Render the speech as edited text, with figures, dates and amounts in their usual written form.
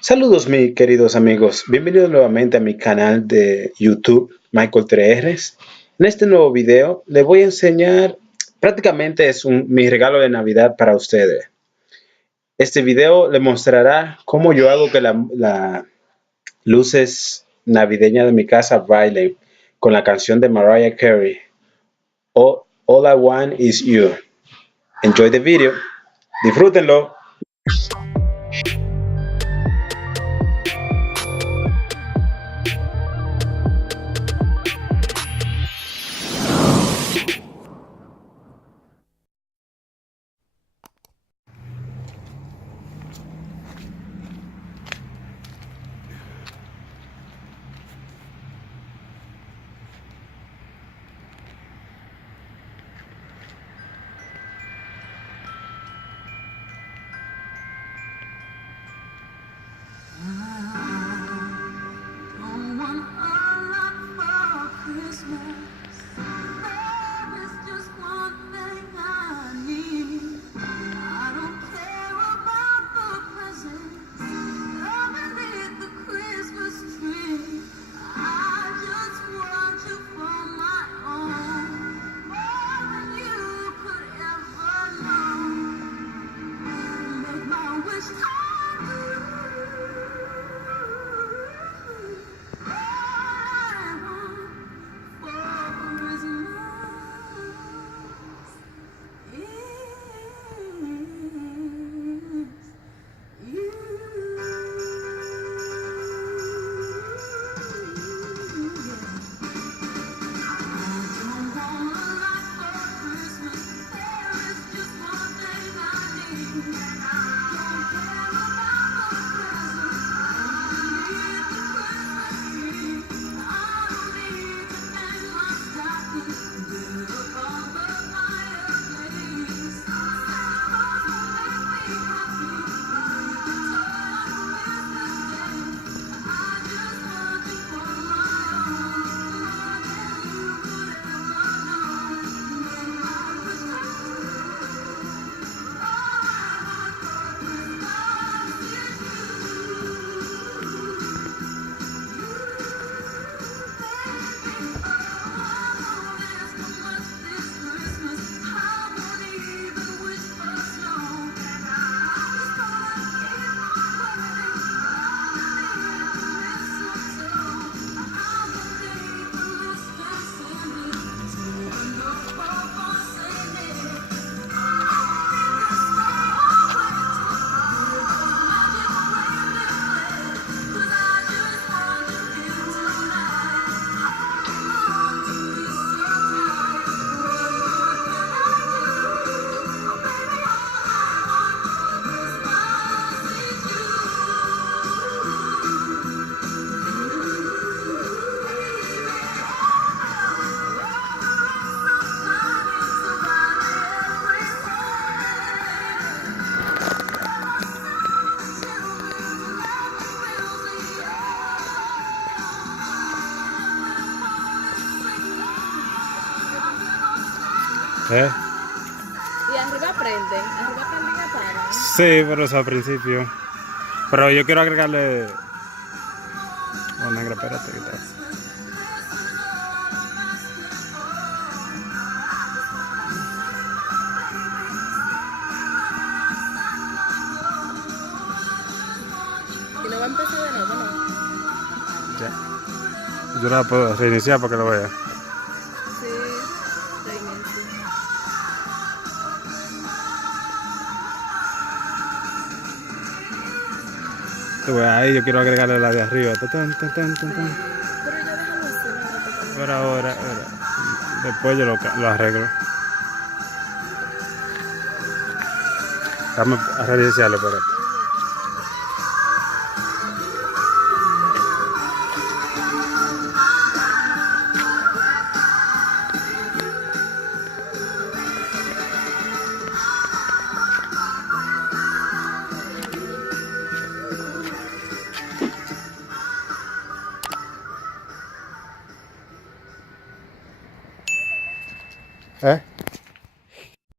Saludos mis queridos amigos, bienvenidos nuevamente a mi canal de YouTube Michael 3R. En este nuevo video les voy a enseñar, prácticamente es mi regalo de Navidad para ustedes. Este video les mostrará cómo yo hago que las luces navideñas de mi casa bailen con la canción de Mariah Carey, All I Want Is You. Enjoy the video, disfrútenlo. ¿Eh? Y arriba prenden y apagan. Sí, pero eso al principio. Pero yo quiero agregarle... Oh, negra, espérate, ¿qué tal? Y no va a empezar de nuevo, ¿no? Ya. Yo la puedo reiniciar para que lo vea. Sí, reinicio. Ahí yo quiero agregarle la de arriba. Tan, tan, tan, tan, tan. Pero ya déjalo así, no te toques. Pero ahora. Después yo lo arreglo. Vamos a reiniciarlo, espérate.